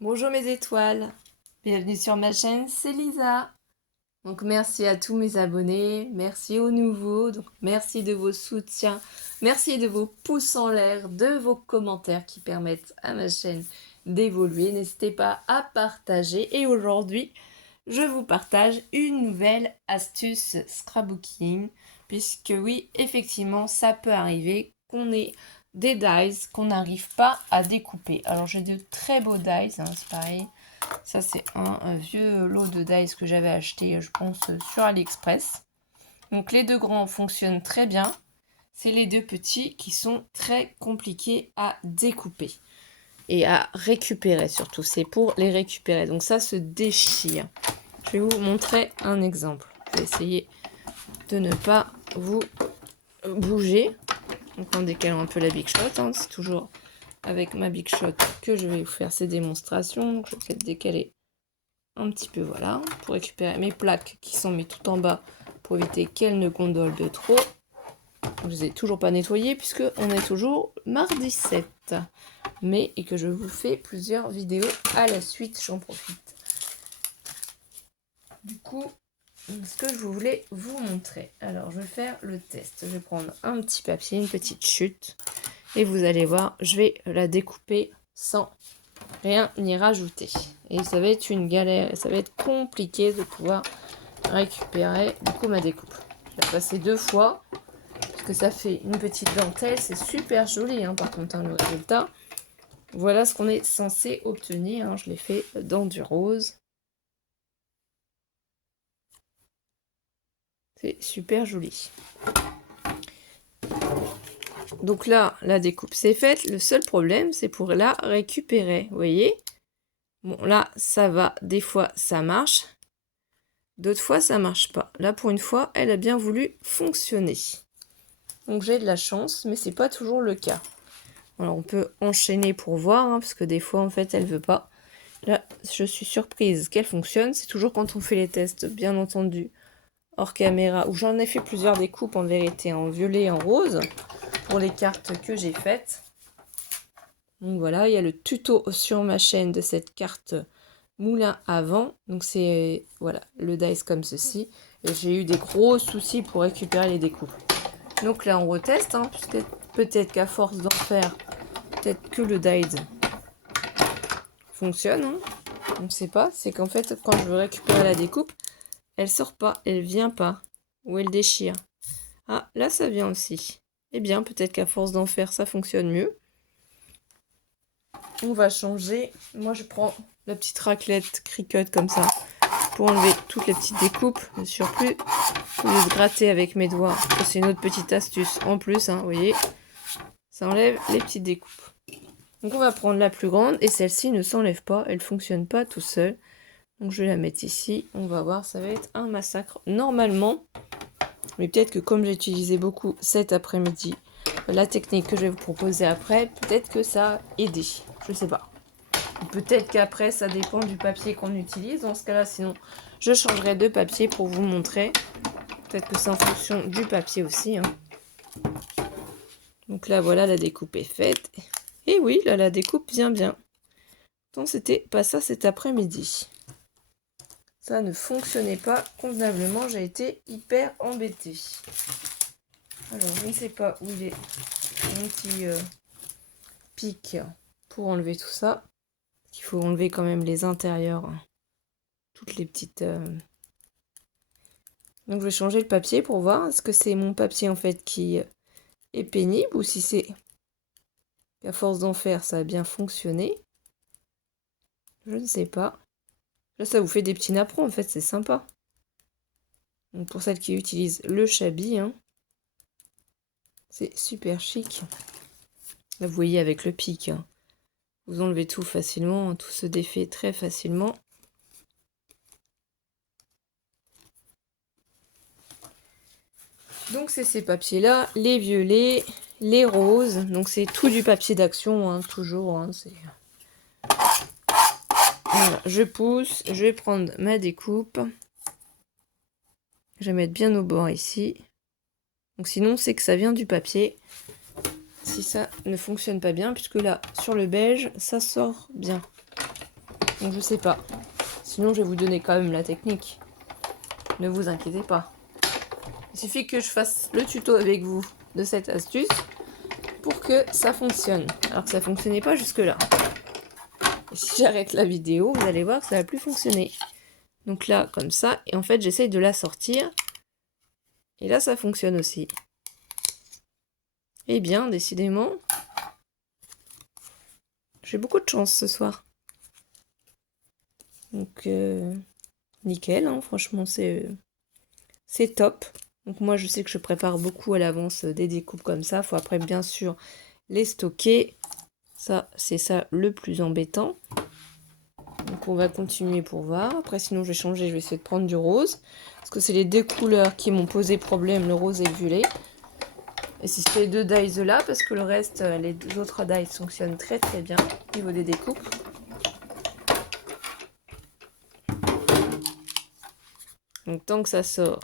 Bonjour mes étoiles, bienvenue sur ma chaîne, c'est Lisa. Donc merci à tous mes abonnés, merci aux nouveaux, donc merci de vos soutiens, merci de vos pouces en l'air, de vos commentaires qui permettent à ma chaîne d'évoluer. N'hésitez pas à partager et aujourd'hui je vous partage une nouvelle astuce scrapbooking puisque oui effectivement ça peut arriver qu'on ait des dies qu'on n'arrive pas à découper. Alors j'ai de très beaux dies, hein, c'est pareil. Ça c'est un vieux lot de dies que j'avais acheté je pense sur AliExpress. Donc les deux grands fonctionnent très bien. C'est les deux petits qui sont très compliqués à découper. Et à récupérer surtout, c'est pour les récupérer. Donc ça se déchire. Je vais vous montrer un exemple. Je vais essayer de ne pas vous bouger. Donc en décalant un peu la Big Shot, hein, c'est toujours avec ma Big Shot que je vais vous faire ces démonstrations. Donc je vais peut-être décaler un petit peu, voilà, pour récupérer mes plaques qui sont mises tout en bas pour éviter qu'elles ne gondolent de trop. Je ne les ai toujours pas nettoyées puisque on est toujours mardi 7. Mais et que je vous fais plusieurs vidéos à la suite, j'en profite. Du coup, ce que je voulais vous montrer. Alors, je vais faire le test. Je vais prendre un petit papier, une petite chute. Et vous allez voir, je vais la découper sans rien y rajouter. Et ça va être une galère. Et ça va être compliqué de pouvoir récupérer du coup ma découpe. Je vais la passer 2 fois. Parce que ça fait une petite dentelle. C'est super joli, hein, par contre, hein, le résultat. Voilà ce qu'on est censé obtenir. Hein. Je l'ai fait dans du rose. C'est super joli. Donc là, la découpe c'est faite. Le seul problème, c'est pour la récupérer. Vous voyez? Bon, là, ça va. Des fois, ça marche. D'autres fois, ça marche pas. Là, pour une fois, elle a bien voulu fonctionner. Donc j'ai de la chance, mais c'est pas toujours le cas. Alors on peut enchaîner pour voir, hein, parce que des fois, en fait, elle veut pas. Là, je suis surprise qu'elle fonctionne. C'est toujours quand on fait les tests, bien entendu, hors caméra, où j'en ai fait plusieurs découpes en vérité, en violet et en rose, pour les cartes que j'ai faites. Donc voilà, il y a le tuto sur ma chaîne de cette carte moulin à vent. Donc c'est voilà le dice comme ceci. Et j'ai eu des gros soucis pour récupérer les découpes. Donc là on reteste, hein, puisque peut-être qu'à force d'en faire, peut-être que le dice fonctionne. Hein. On ne sait pas. C'est qu'en fait quand je veux récupérer la découpe, elle sort pas, elle vient pas. Ou elle déchire. Ah là ça vient aussi. Eh bien peut-être qu'à force d'en faire ça fonctionne mieux. On va changer. Moi, je prends la petite raclette Cricut comme ça pour enlever toutes les petites découpes. Le surplus, au lieu de gratter avec mes doigts. C'est une autre petite astuce en plus, hein, vous voyez. Ça enlève les petites découpes. Donc, on va prendre la plus grande et celle-ci ne s'enlève pas. Elle ne fonctionne pas tout seul. Donc, je vais la mettre ici. On va voir, ça va être un massacre. Normalement, mais peut-être que comme j'ai utilisé beaucoup cet après-midi, la technique que je vais vous proposer après, peut-être que ça a aidé. Je sais pas. Peut-être qu'après, ça dépend du papier qu'on utilise. Dans ce cas-là, sinon, je changerai de papier pour vous montrer. Peut-être que c'est en fonction du papier aussi. Hein. Donc là, voilà, la découpe est faite. Et oui, là, la découpe vient bien. Donc, c'était pas ça cet après-midi. Ça ne fonctionnait pas convenablement. J'ai été hyper embêtée. Alors, je ne sais pas où il est mon petit pic pour enlever tout ça. Il faut enlever quand même les intérieurs. Hein. Toutes les petites... Donc je vais changer le papier pour voir est-ce que c'est mon papier en fait qui est pénible ou si c'est qu'à force d'en faire ça a bien fonctionné. Je ne sais pas. Là ça vous fait des petits napperons en fait, c'est sympa. Donc pour celles qui utilisent le Chabi, hein, c'est super chic. Là vous voyez avec le pic, hein, vous enlevez tout facilement, tout se défait très facilement. Donc c'est ces papiers-là, les violets, les roses. Donc c'est tout du papier d'action, hein, toujours. Hein, voilà, je pousse, je vais prendre ma découpe. Je vais mettre bien au bord ici. Donc sinon c'est que ça vient du papier. Si ça ne fonctionne pas bien, puisque là sur le beige, ça sort bien. Donc je sais pas. Sinon je vais vous donner quand même la technique. Ne vous inquiétez pas. Il suffit que je fasse le tuto avec vous de cette astuce pour que ça fonctionne. Alors que ça fonctionnait pas jusque là. Et si j'arrête la vidéo, vous allez voir que ça va plus fonctionner. Donc là, comme ça, et en fait j'essaye de la sortir. Et là ça fonctionne aussi. Eh bien, décidément, j'ai beaucoup de chance ce soir. Donc, nickel, hein, franchement, c'est top. Donc moi, je sais que je prépare beaucoup à l'avance des découpes comme ça. Il faut après, bien sûr, les stocker. Ça, c'est ça le plus embêtant. Donc on va continuer pour voir. Après, sinon, je vais changer. Je vais essayer de prendre du rose. Parce que c'est les deux couleurs qui m'ont posé problème, le rose et le violet. Et c'est ces deux dies là, parce que le reste, les deux autres dies fonctionnent très très bien au niveau des découpes. Donc tant que ça sort,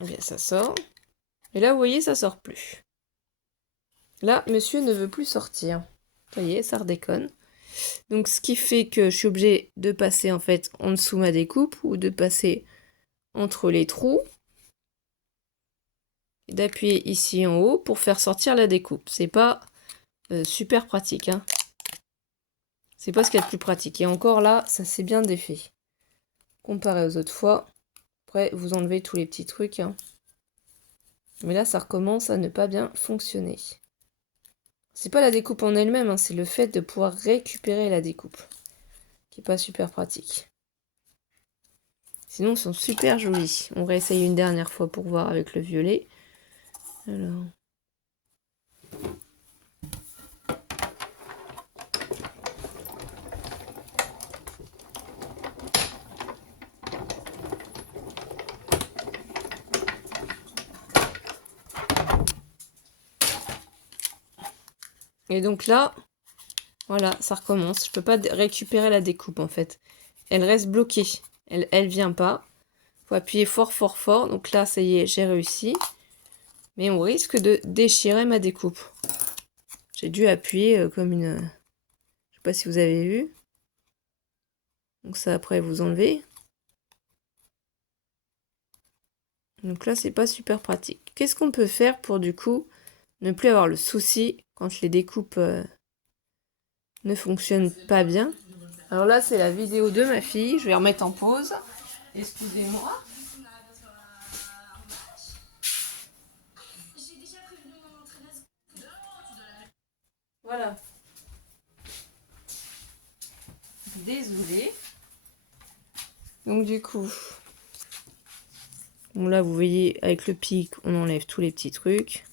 eh bien ça sort. Et là, vous voyez, ça sort plus. Là, monsieur ne veut plus sortir. Vous voyez, ça redéconne. Donc ce qui fait que je suis obligée de passer en fait en dessous ma découpe ou de passer entre les trous. Et d'appuyer ici en haut pour faire sortir la découpe. C'est pas super pratique, hein. C'est pas ce qu'il y a de plus pratique. Et encore là, ça s'est bien défait. Comparé aux autres fois. Après, vous enlevez tous les petits trucs, hein. Mais là, ça recommence à ne pas bien fonctionner. C'est pas la découpe en elle-même, hein, c'est le fait de pouvoir récupérer la découpe. Qui est pas super pratique. Sinon, ils sont super jolis. On réessaye une dernière fois pour voir avec le violet. Alors... Et donc là, voilà, ça recommence. Je peux pas récupérer la découpe en fait. Elle reste bloquée. Elle vient pas. Faut appuyer fort, fort, fort. Donc là, ça y est, j'ai réussi. Mais on risque de déchirer ma découpe. J'ai dû appuyer comme une... Je sais pas si vous avez vu. Donc ça, après, vous enlevez. Donc là, c'est pas super pratique. Qu'est-ce qu'on peut faire pour, du coup, ne plus avoir le souci quand les découpes ne fonctionnent pas bien? Alors là, c'est la vidéo de ma fille. Je vais remettre en pause. Excusez-moi. Voilà. Désolée. Donc du coup, bon là vous voyez avec le pic, on enlève tous les petits trucs.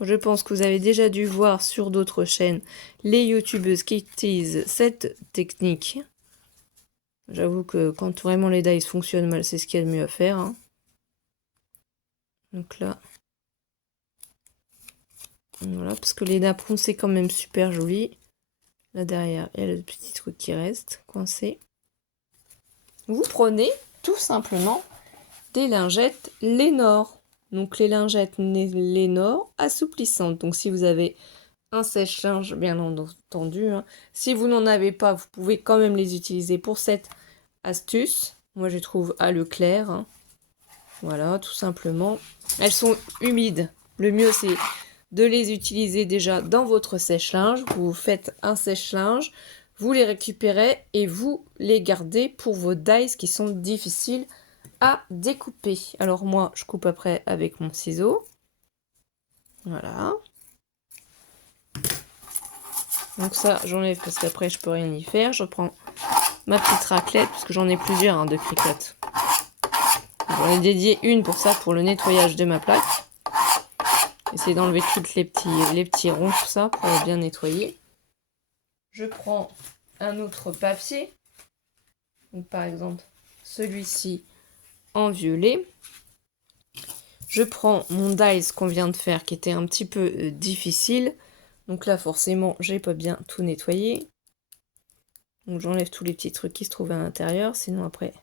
Je pense que vous avez déjà dû voir sur d'autres chaînes les youtubeuses qui utilisent cette technique. J'avoue que quand vraiment les dies fonctionnent mal, c'est ce qu'il y a de mieux à faire, hein. Donc là, voilà, parce que les napperons c'est quand même super joli. Là derrière, il y a le petit truc qui reste coincé. Vous prenez tout simplement des lingettes Lénore. Donc les lingettes Lénore assouplissantes. Donc si vous avez un sèche-linge, bien entendu, hein. Si vous n'en avez pas, vous pouvez quand même les utiliser pour cette astuce. Moi je trouve à Leclerc, hein. Voilà, tout simplement. Elles sont humides. Le mieux c'est de les utiliser déjà dans votre sèche-linge. Vous faites un sèche-linge, vous les récupérez et vous les gardez pour vos dies qui sont difficiles à découper. Alors moi, je coupe après avec mon ciseau. Voilà. Donc ça, j'enlève parce qu'après, je peux rien y faire. Je prends ma petite raclette, parce que j'en ai plusieurs, hein, de cricottes. J'en ai dédié une pour ça, pour le nettoyage de ma plaque. Essayer d'enlever tous les petits ronds, tout ça, pour bien nettoyer. Je prends un autre papier. Donc par exemple, celui-ci en violet. Je prends mon dies qu'on vient de faire, qui était un petit peu difficile. Donc là, forcément, j'ai pas bien tout nettoyé. Donc j'enlève tous les petits trucs qui se trouvent à l'intérieur. Sinon, après,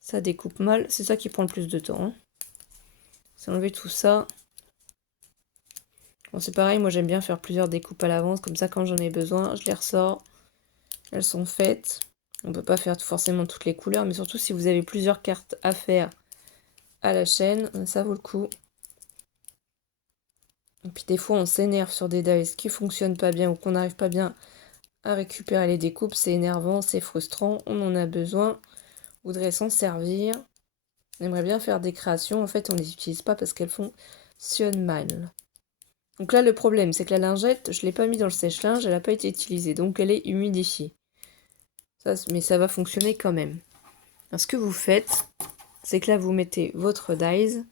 ça découpe mal. C'est ça qui prend le plus de temps, hein. C'est enlever tout ça. Bon, c'est pareil, moi j'aime bien faire plusieurs découpes à l'avance, comme ça quand j'en ai besoin, je les ressors. Elles sont faites. On peut pas faire forcément toutes les couleurs, mais surtout si vous avez plusieurs cartes à faire à la chaîne, ça vaut le coup. Et puis des fois on s'énerve sur des dies qui fonctionnent pas bien ou qu'on n'arrive pas bien à récupérer les découpes, c'est énervant, c'est frustrant, on en a besoin, on voudrait s'en servir. On aimerait bien faire des créations, en fait on les utilise pas parce qu'elles fonctionnent mal. Donc là le problème c'est que la lingette, je l'ai pas mis dans le sèche-linge, elle n'a pas été utilisée, donc elle est humidifiée. Mais ça va fonctionner quand même. Alors, ce que vous faites, c'est que là vous mettez votre dies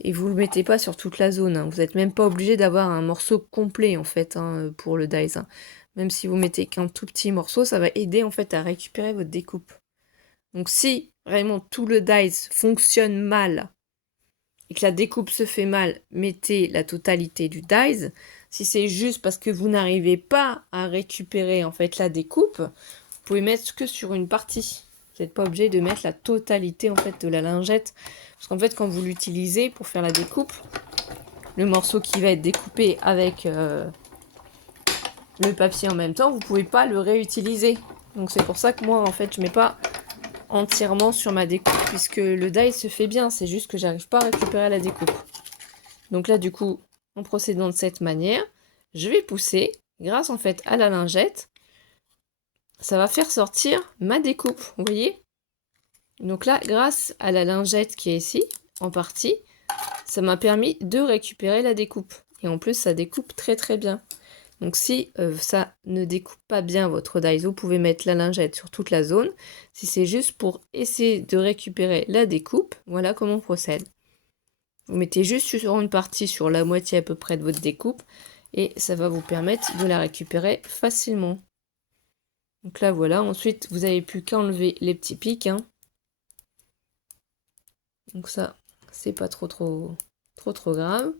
et vous le mettez pas sur toute la zone. Vous n'êtes même pas obligé d'avoir un morceau complet en fait pour le dies. Même si vous mettez qu'un tout petit morceau, ça va aider en fait à récupérer votre découpe. Donc si vraiment tout le dies fonctionne mal et que la découpe se fait mal, mettez la totalité du dies. Si c'est juste parce que vous n'arrivez pas à récupérer en fait la découpe, vous pouvez mettre que sur une partie. Vous n'êtes pas obligé de mettre la totalité en fait de la lingette. Parce qu'en fait quand vous l'utilisez pour faire la découpe, le morceau qui va être découpé avec le papier en même temps, vous pouvez pas le réutiliser. Donc c'est pour ça que moi en fait je mets pas entièrement sur ma découpe puisque le die se fait bien, c'est juste que j'arrive pas à récupérer la découpe. Donc là du coup en procédant de cette manière, je vais pousser grâce en fait à la lingette, ça va faire sortir ma découpe, vous voyez. Donc là grâce à la lingette qui est ici en partie, ça m'a permis de récupérer la découpe et en plus ça découpe très très bien. Donc si ça ne découpe pas bien votre dies, vous pouvez mettre la lingette sur toute la zone. Si c'est juste pour essayer de récupérer la découpe, voilà comment on procède. Vous mettez juste sur une partie, sur la moitié à peu près de votre découpe, et ça va vous permettre de la récupérer facilement. Donc là voilà, ensuite vous n'avez plus qu'à enlever les petits pics. Donc ça, c'est pas trop grave.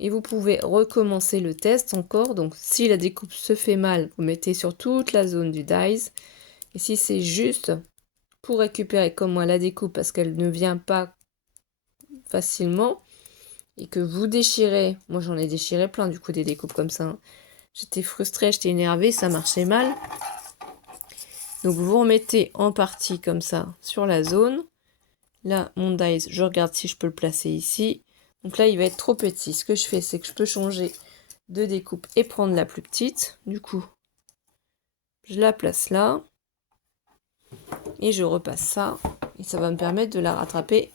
Et vous pouvez recommencer le test encore. Donc si la découpe se fait mal, vous mettez sur toute la zone du dies. Et si c'est juste pour récupérer comme moi la découpe parce qu'elle ne vient pas facilement et que vous déchirez, moi j'en ai déchiré plein du coup des découpes comme ça. J'étais frustrée, j'étais énervée, ça marchait mal. Donc vous remettez en partie comme ça sur la zone. Là mon dies, je regarde si je peux le placer ici. Donc là, il va être trop petit. Ce que je fais, c'est que je peux changer de découpe et prendre la plus petite. Du coup, je la place là. Et je repasse ça. Et ça va me permettre de la rattraper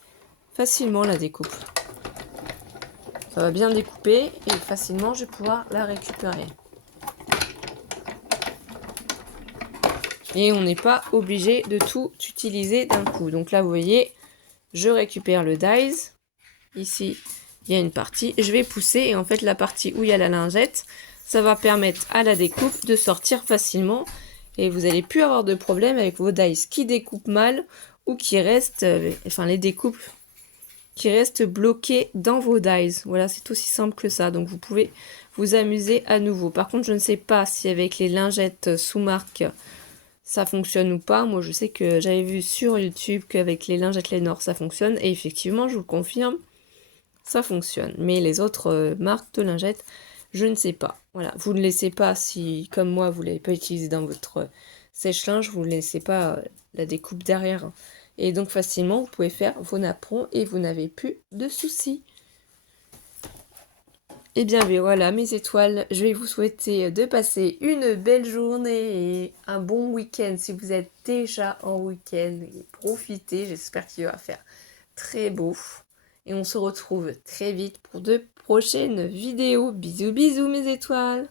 facilement, la découpe. Ça va bien découper et facilement, je vais pouvoir la récupérer. Et on n'est pas obligé de tout utiliser d'un coup. Donc là, vous voyez, je récupère le dies. Ici, il y a une partie. Je vais pousser et en fait, la partie où il y a la lingette, ça va permettre à la découpe de sortir facilement. Et vous n'allez plus avoir de problème avec vos dies qui découpent mal ou qui restent, enfin les découpes qui restent bloquées dans vos dies. Voilà, c'est aussi simple que ça. Donc vous pouvez vous amuser à nouveau. Par contre, je ne sais pas si avec les lingettes sous marque, ça fonctionne ou pas. Moi, je sais que j'avais vu sur YouTube qu'avec les lingettes Lénore, ça fonctionne. Et effectivement, je vous confirme, ça fonctionne. Mais les autres marques de lingettes, je ne sais pas. Voilà, vous ne laissez pas, si comme moi, vous ne l'avez pas utilisé dans votre sèche-linge, vous ne laissez pas la découpe derrière. Et donc facilement, vous pouvez faire vos napperons et vous n'avez plus de soucis. Et bien voilà mes étoiles, je vais vous souhaiter de passer une belle journée et un bon week-end si vous êtes déjà en week-end. Profitez, j'espère qu'il va faire très beau. Et on se retrouve très vite pour de prochaines vidéos. Bisous bisous mes étoiles!